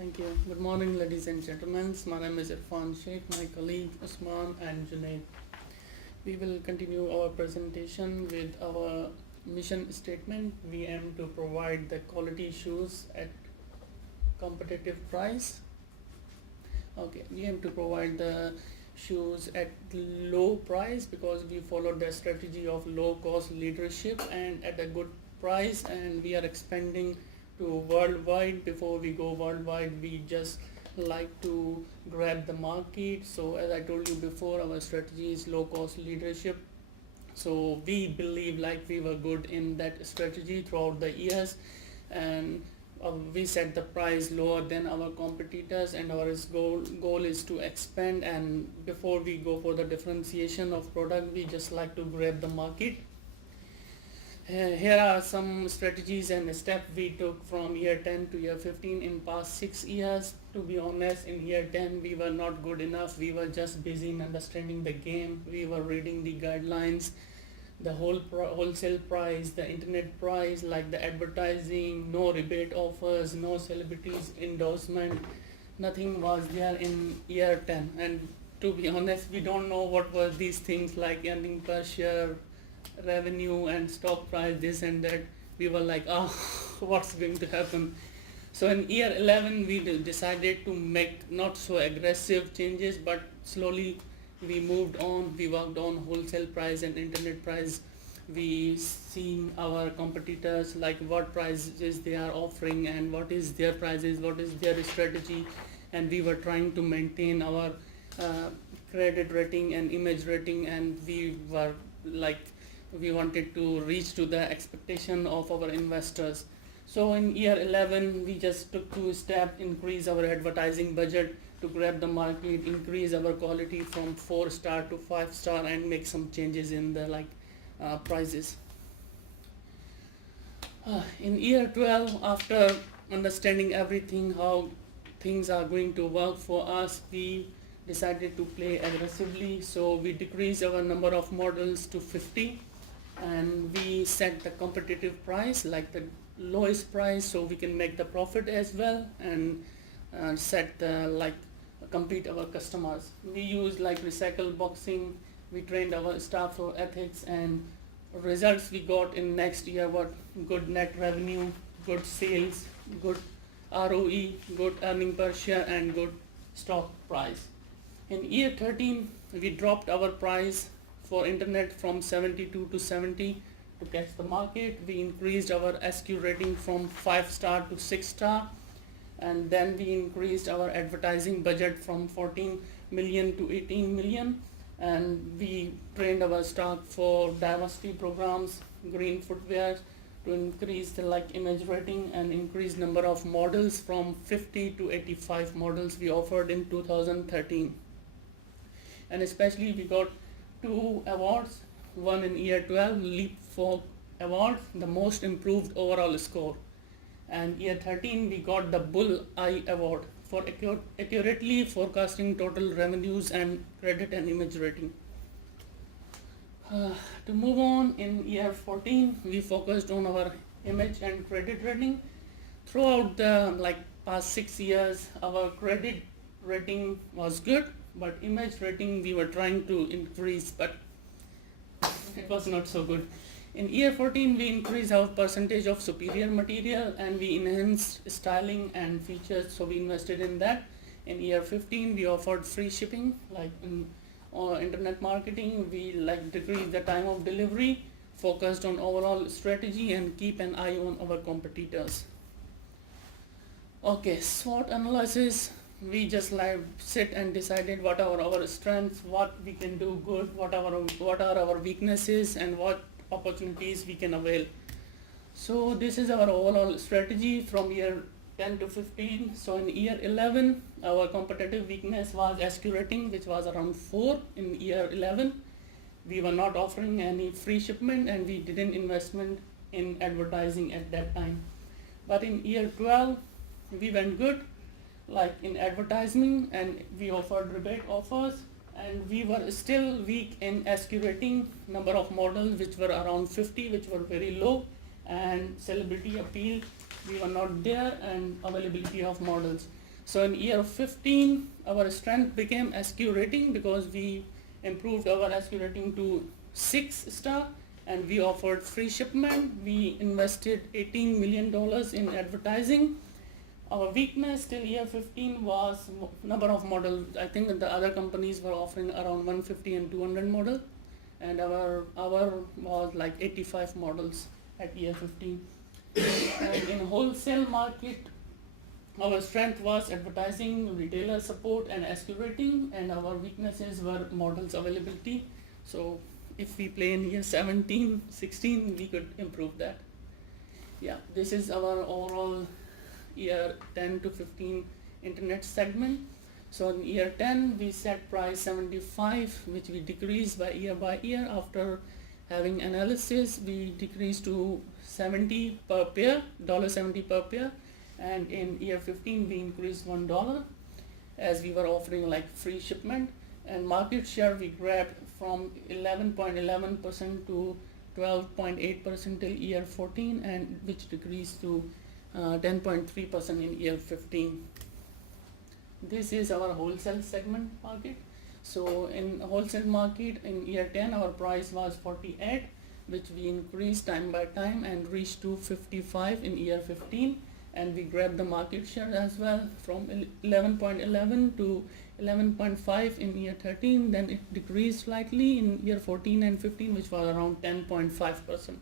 Thank you. Good morning, ladies and gentlemen. My name is Irfan Shaikh, my colleague Usman and Junaid. We will continue our presentation with our mission statement. We aim to provide the quality shoes at competitive price. Okay, we aim to provide the shoes at low price because we follow the strategy of low cost leadership and at a good price, and we are expanding to worldwide. Before we go worldwide, we just like to grab the market. So as I told you before, our strategy is low cost leadership. So we believe like we were good in that strategy throughout the years, and we set the price lower than our competitors, and our goal is to expand. And before we go for the differentiation of product, we just like to grab the market. Here are some strategies and steps we took from year 10 to year 15 in past 6 years. To be honest, in year 10 we were not good enough. We were just busy in understanding the game. We were reading the guidelines, the wholesale price, the internet price, like the advertising, no rebate offers, no celebrities endorsement. Nothing was there in year 10. And to be honest, we don't know what were these things like earning per share, revenue and stock price, this and that. We were like, what's going to happen? So in year 11 we decided to make not so aggressive changes, but slowly we moved on. We worked on wholesale price and internet price. We seen our competitors, like what prices they are offering and what is their prices, what is their strategy, and we were trying to maintain our credit rating and image rating, and we were like, we wanted to reach to the expectation of our investors. So in year 11 we just took 2 steps: increase our advertising budget to grab the market, increase our quality from 4-star to 5-star, and make some changes in the prices. In year 12, after understanding everything, how things are going to work for us, we decided to play aggressively. So we decreased our number of models to 50, and we set the competitive price, like the lowest price, so we can make the profit as well, and set the compete our customers. We use like recycle boxing. We trained our staff for ethics, and results we got in next year were good net revenue, good sales, good ROE, good earning per share, and good stock price. In year 13 we dropped our price for internet from 72 to 70 to catch the market. We increased our SQ rating from 5-star to 6-star, and then we increased our advertising budget from 14 million to 18 million, and we trained our staff for diversity programs, green footwear, to increase the image rating and increase number of models from 50 to 85 models we offered in 2013. And especially we got 2 awards, one in year 12, Leapfrog Award, the most improved overall score, and year 13 we got the Bull Eye Award for accurately forecasting total revenues and credit and image rating. To move on, in year 14 we focused on our image and credit rating. Throughout the past 6 years, our credit rating was good, but image rating we were trying to increase, but it was not so good. In year 14 we increased our percentage of superior material, and we enhanced styling and features, so we invested in that. In year 15 we offered free shipping, like in internet marketing. We decreased the time of delivery, focused on overall strategy, and keep an eye on our competitors. Okay, SWOT analysis. We just sit and decided what are our strengths, what we can do good, what are our weaknesses, and what opportunities we can avail. So this is our overall strategy from year 10 to 15. So in year 11 our competitive weakness was SQ rating, which was around 4. In year 11 we were not offering any free shipment, and we didn't investment in advertising at that time. But in year 12 we went good, like in advertising, and we offered rebate offers, and we were still weak in SQ rating, number of models which were around 50, which were very low, and celebrity appeal we were not there, and availability of models. So in year 15, our strength became SQ rating because we improved our SQ rating to 6 star and we offered free shipment. We invested $18 million in advertising. Our weakness till year 15 was number of models. I think the other companies were offering around 150 and 200 models, and our was like 85 models at year 15. And in wholesale market, our strength was advertising, retailer support, and SQ rating, and our weaknesses were models availability. So if we play in year 17, 16, we could improve that. Yeah, this is our overall year 10 to 15 internet segment. So in year 10, we set price 75, which we decreased by year. After having analysis, we decreased to 70 per pair, $70 per pair. And in year 15, we increased $1 as we were offering like free shipment. And market share we grabbed from 11.11% to 12.8% till year 14, and which decreased to 10.3% in year 15. This is our wholesale segment market. So in wholesale market in year 10, our price was 48, which we increased time by time and reached to 55 in year 15. And we grabbed the market share as well from 11.11 to 11.5 in year 13. Then it decreased slightly in year 14 and 15, which was around 10.5%.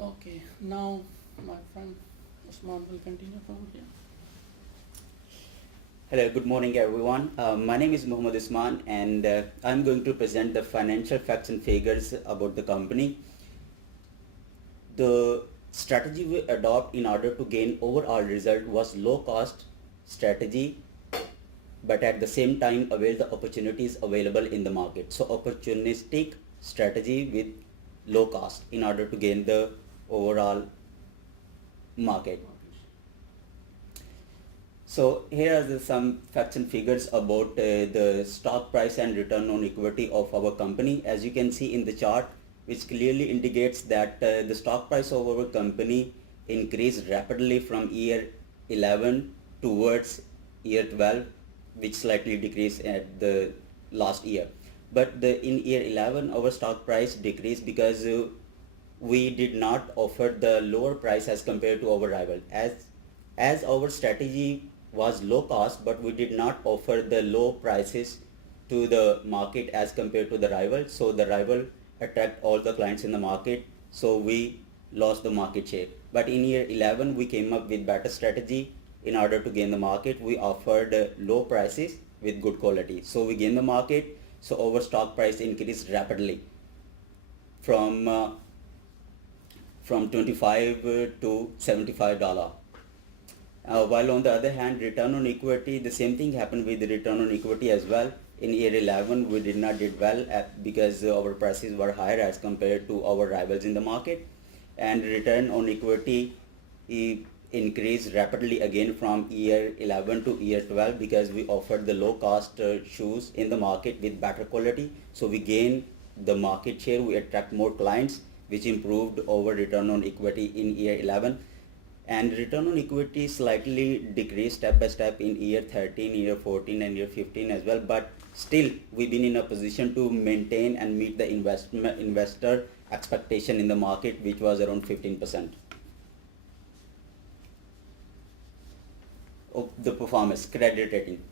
Okay, now my friend Usman will continue from here. Hello, good morning everyone. My name is Usman and I'm going to present the financial facts and figures about the company. The strategy we adopt in order to gain overall result was low cost strategy, but at the same time avail the opportunities available in the market. So opportunistic strategy with low cost in order to gain the overall market. So here are some facts and figures about the stock price and return on equity of our company. As you can see in the chart, which clearly indicates that the stock price of our company increased rapidly from year 11 towards year 12, which slightly decreased at the last year. But in year 11, our stock price decreased because we did not offer the lower price as compared to our rival. As our strategy was low cost, but we did not offer the low prices to the market as compared to the rival. So the rival attract all the clients in the market, so we lost the market share. But in year 11, we came up with better strategy in order to gain the market. We offered low prices with good quality, so we gained the market. So our stock price increased rapidly from 25 to $75. While on the other hand, return on equity, the same thing happened with the return on equity as well. In year 11, we did not did well because our prices were higher as compared to our rivals in the market. And return on equity increased rapidly again from year 11 to year 12 because we offered the low cost shoes in the market with better quality. So we gained the market share, we attract more clients, which improved our return on equity in year 11. And return on equity slightly decreased step by step in year 13, year 14 and year 15 as well, but still we've been in a position to maintain and meet the investor expectation in the market, which was around 15%. Of the performance, credit rating.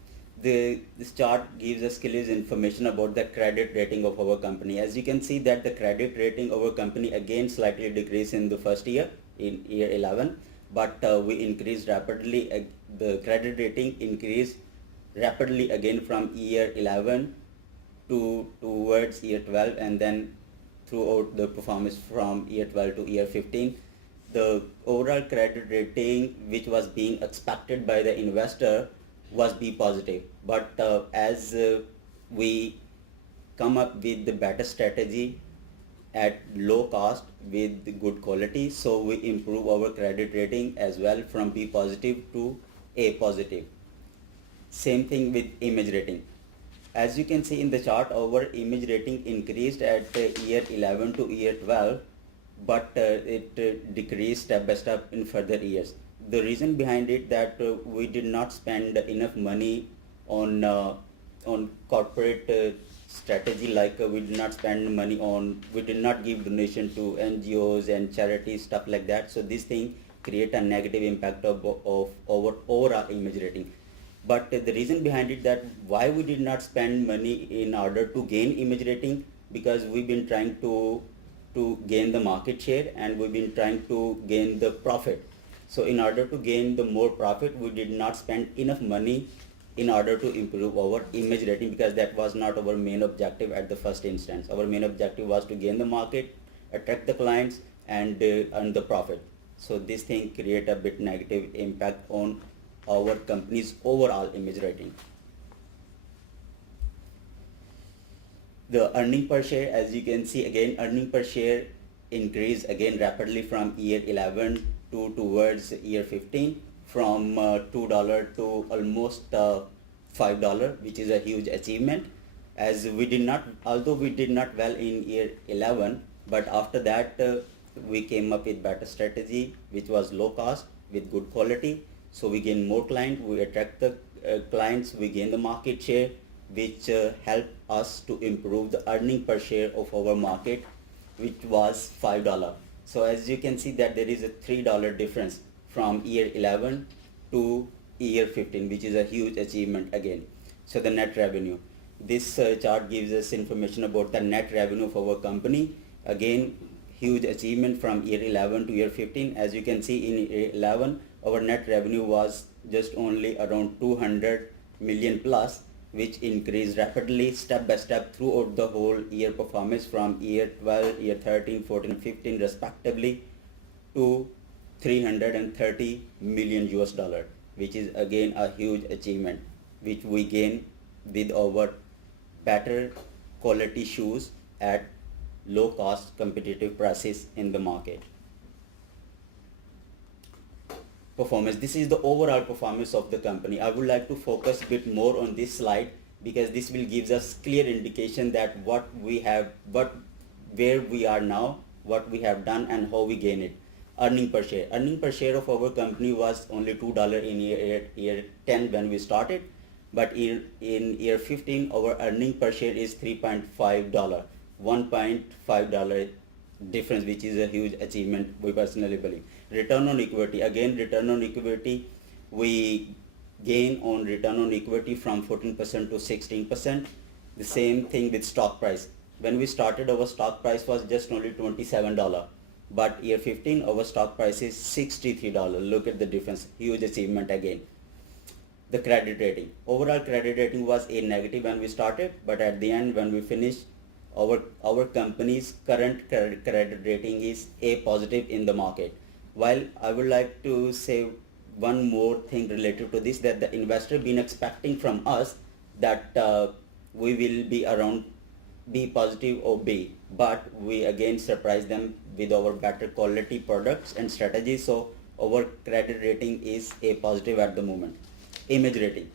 This chart gives us clear information about the credit rating of our company. As you can see that the credit rating of our company again slightly decreased in the first year, in year 11. But we increased rapidly, the credit rating increased rapidly again from year 11 towards year 12, and then throughout the performance from year 12 to year 15. The overall credit rating, which was being expected by the investor, was B positive. But as we come up with the better strategy at low cost with good quality, so we improve our credit rating as well from B positive to A positive. Same thing with image rating. As you can see in the chart, our image rating increased at year 11 to year 12, but it decreased step by step in further years. the reason behind it that we did not spend enough money on corporate strategy, like we did not spend money on, we did not give donation to NGOs and charities, stuff like that. So this thing create a negative impact of our overall image rating. But the reason behind it that why we did not spend money in order to gain image rating, because we've been trying to gain the market share and we've been trying to gain the profit. So in order to gain the more profit, we did not spend enough money in order to improve our image rating, because that was not our main objective at the first instance. Our main objective was to gain the market, attract the clients, and earn the profit. So this thing create a bit negative impact on our company's overall image rating. The earning per share, as you can see, again earning per share increased again rapidly from year 11 to towards year 15, from $2 to almost $5, which is a huge achievement. As we did not, although we did not well in year 11, but after that we came up with better strategy, which was low cost with good quality. So we gain more clients, we attract the clients, we gain the market share, which help us to improve the earning per share of our market, which was $5. So as you can see that there is a $3 difference from year 11 to year 15, which is a huge achievement again. So the net revenue. This chart gives us information about the net revenue of our company. Again, huge achievement from year 11 to year 15. As you can see in year 11, our net revenue was just only around 200 million plus, which increased rapidly step by step throughout the whole year performance from year 12, year 13, 14, and 15 respectively to 330 million US dollar, which is again a huge achievement, which we gain with our better quality shoes at low cost competitive prices in the market. Performance. This is the overall performance of the company. I would like to focus a bit more on this slide, because this will give us clear indication that what we have, where we are now, what we have done, and how we gain it. Earning per share. Earning per share of our company was only $2 in year 10 when we started, but in year 15 our earning per share is $3.5, $1.5 difference, which is a huge achievement, we personally believe. Return on equity. Again, return on equity, we gain on return on equity from 14% to 16%. The same thing with stock price. When we started, our stock price was just only $27, but year 15 our stock price is $63. Look at the difference, huge achievement again. The credit rating. Overall credit rating was A negative when we started, but at the end when we finished, our company's current credit rating is A positive in the market. While I would like to say one more thing related to this, that the investor been expecting from us that we will be around B positive or B, but we again surprise them with our better quality products and strategies. So our credit rating is A positive at the moment. Image rating.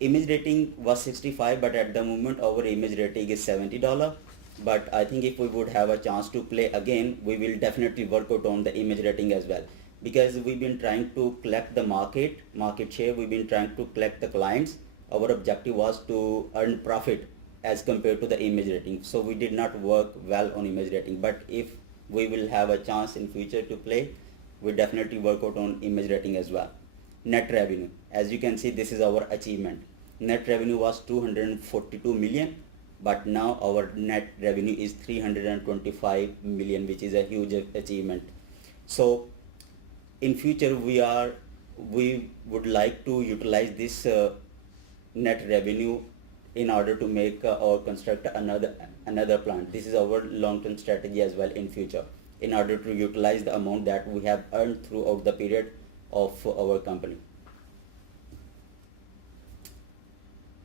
Image rating was 65, but at the moment our image rating is $70. But I think if we would have a chance to play again, we will definitely work out on the image rating as well, because we've been trying to collect the market share, we've been trying to collect the clients. Our objective was to earn profit as compared to the image rating. So we did not work well on image rating, but if we will have a chance in future to play, we definitely work out on image rating as well. Net revenue. As you can see, this is our achievement. Net revenue was 242 million, but now our net revenue is 325 million, which is a huge achievement. So in future we would like to utilize this net revenue in order to make or construct another plant. This is our long-term strategy as well in future, in order to utilize the amount that we have earned throughout the period of our company.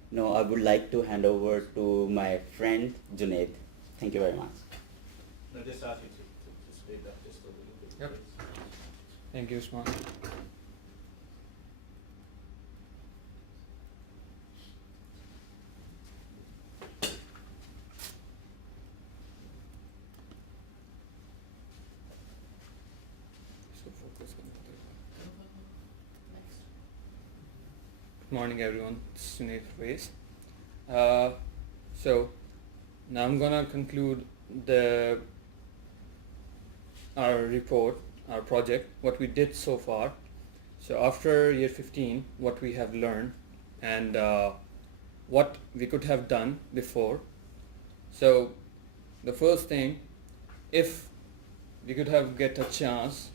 Now I would like to hand over to my friend Junaid. Thank you very much. No, just ask you to speed up just a little bit. Yep. Please. Thank you, Usman. So focus on the Good morning, everyone. This is Junaid. So now I'm gonna conclude our report, our project, what we did so far. So after year 15, what we have learned and what we could have done before. So the first thing, if we could have get a chance,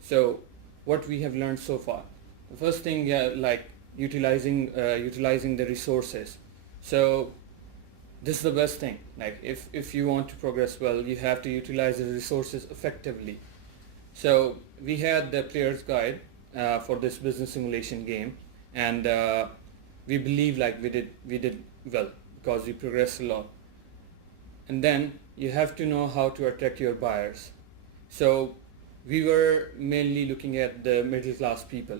so what we have learned so far. The first thing, like utilizing the resources. So this is the best thing. Like if you want to progress well, you have to utilize the resources effectively. So we had the player's guide for this business simulation game, and we believe like we did well because we progressed a lot. And then you have to know how to attract your buyers. So we were mainly looking at the middle class people.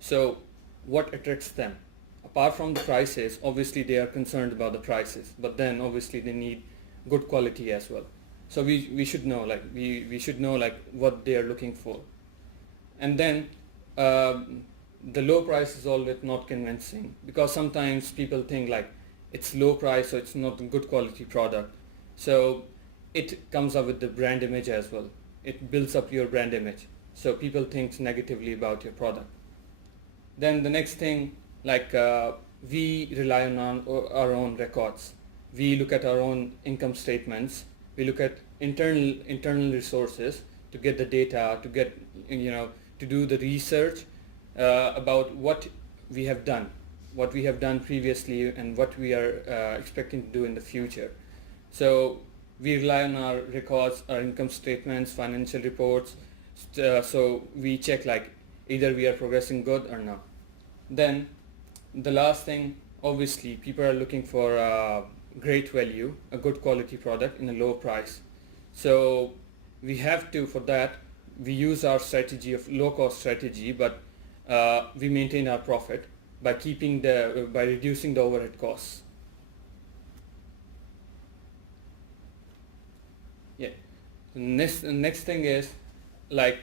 So what attracts them? Apart from the prices, obviously they are concerned about the prices, but then obviously they need good quality as well. So we should know like we should know like what they are looking for. And then the low price is always not convincing, because sometimes people think like it's low price, so it's not a good quality product. So it comes up with the brand image as well. It builds up your brand image, so people think negatively about your product. Then the next thing, like we rely on our own records. We look at our own income statements. We look at internal resources to get the data, to get to do the research about what we have done previously, and what we are expecting to do in the future. So we rely on our records, our income statements, financial reports, so we check like either we are progressing good or not. Then the last thing, obviously people are looking for a great value, a good quality product in a low price. So we have to, for that, we use our strategy of low cost strategy, but we maintain our profit by reducing the overhead costs. Yeah. The next thing is like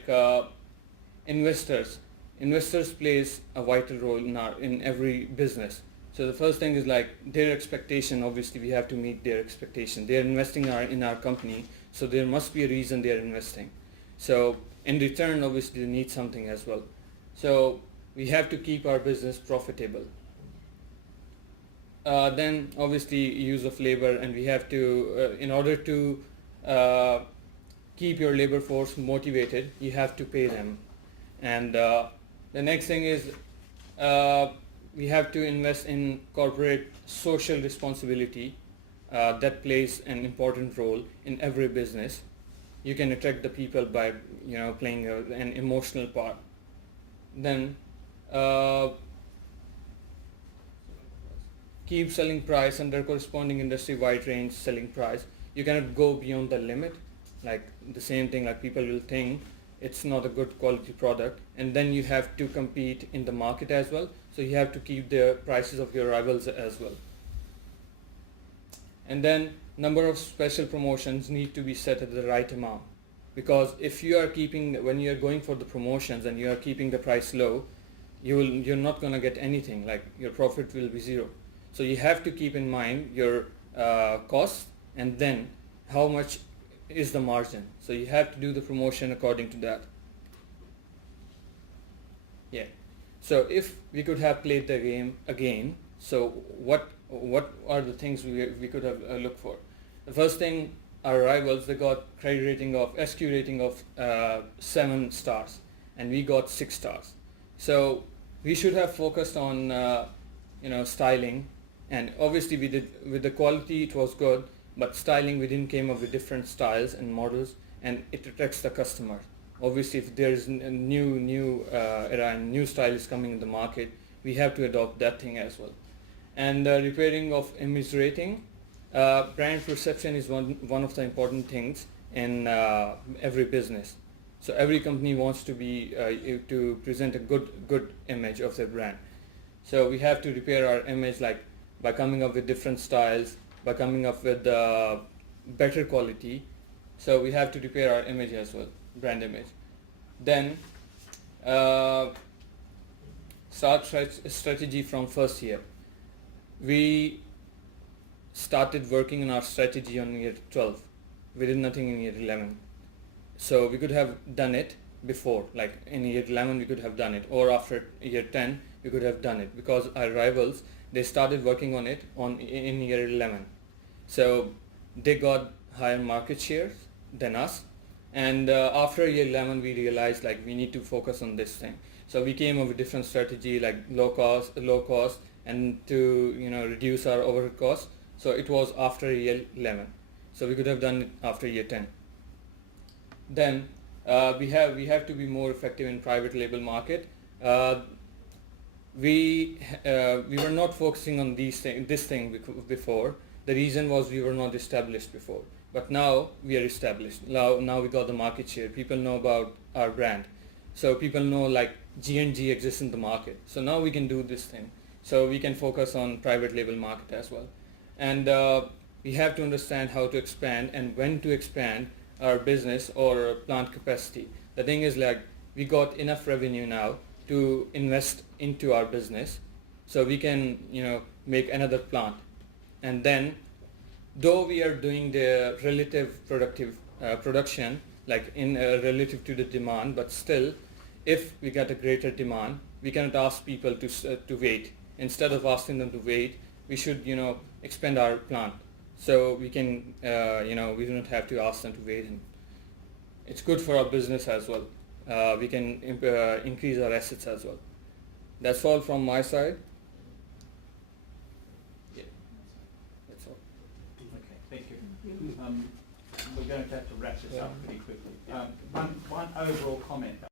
investors. Investors plays a vital role in every business. So the first thing is like their expectation. Obviously, we have to meet their expectation. They are investing in our company, so there must be a reason they are investing. So in return, obviously, they need something as well. So we have to keep our business profitable. Then obviously use of labor, and we have to, in order to keep your labor force motivated, you have to pay them. And the next thing is we have to invest in corporate social responsibility. That plays an important role in every business. You can attract the people by playing an emotional part. Then keep selling price under corresponding industry-wide range selling price. You cannot go beyond the limit. Like the same thing, like people will think it's not a good quality product, and then you have to compete in the market as well. So you have to keep the prices of your rivals as well. And then number of special promotions need to be set at the right amount, because if you are when you are going for the promotions and you are keeping the price low, you're not going to get anything. Like your profit will be zero. So you have to keep in mind your costs, and then how much is the margin. So you have to do the promotion according to that. Yeah. So if we could have played the game again, so what are the things we could have looked for? The first thing, our rivals, they got SQ rating of 7 stars, and we got 6 stars. So we should have focused on styling, and obviously we did. With the quality it was good, but styling, we didn't came up with different styles and models, and it attracts the customer. Obviously, if there is a new era and new style is coming in the market, we have to adopt that thing as well. And repairing of image rating, brand perception is one of the important things in every business. So every company wants to be to present a good image of their brand. So we have to repair our image like by coming up with different styles, by coming up with better quality. So we have to repair our image as well, brand image. Then start strategy from first year. We started working on our strategy on year 12. We did nothing in year 11. So we could have done it before, like in year 11 we could have done it, or after year 10 we could have done it, because our rivals, they started working on it in year 11. So they got higher market shares than us, and after year 11 we realized like we need to focus on this thing. So we came up with different strategy like low cost, and to reduce our overhead costs. So it was after year 11. So we could have done it after year 10. Then we have to be more effective in private label market. We were not focusing on this thing before. The reason was we were not established before. But now we are established. Now we got the market share. People know about our brand. So people know like G&G exists in the market. So now we can do this thing. So we can focus on private label market as well. And we have to understand how to expand and when to expand our business or plant capacity. The thing is like we got enough revenue now to invest into our business, so we can make another plant. And then though we are doing the relative production like in relative to the demand, but still if we get a greater demand, we cannot ask people to wait. Instead of asking them to wait, we should expand our plant, so we can we do not have to ask them to wait, and it's good for our business as well. We can increase our assets as well. That's all from my side. Yeah, that's all. Okay, thank you. We're going to have to wrap this up pretty quickly. One overall comment.